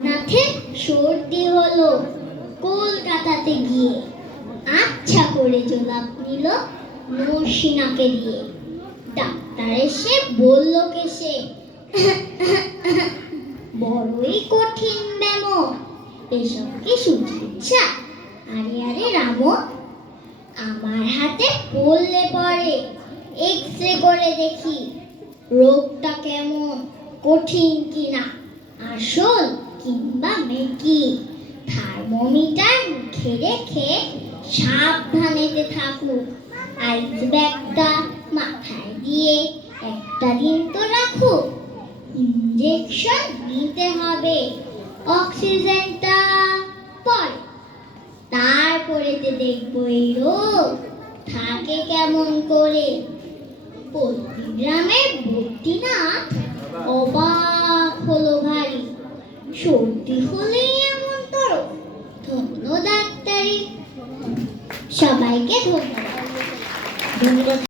নাথের সর্দি হলো কলকাতাতে গিয়ে, আচ্ছা করে জোলাপ নিল নরসিনাকে দিয়ে। ডাক্তার এসে বলল কেসে বড়ই কঠিন ব্যামো, এসব কি সুচিকিৎসা? আরে আরে রামো, আমার হাতে পড়লে পরে এক্সরে করে দেখি রোগটা কেমন, কঠিন কিনা, আসল কিংবা মেকি। থার্মোমিটার মুখে রেখে সাবধানেতে থাকুক, আইস ব্যাগটা মাথায় দিয়ে একটা দিন তো রাখুক। ইঞ্জেকশন নিতে হবে, অক্সিজেনটা পরে, তারপরেতে দেখবো এই রোগ থাকে কেমন করে। পল্লীগ্রামের বদ্রীনাথ অবাক হলো ভারী, সর্দি হলেই এমন তর। ধন্য ডাক্তারি। সবাইকে ধন্যবাদ।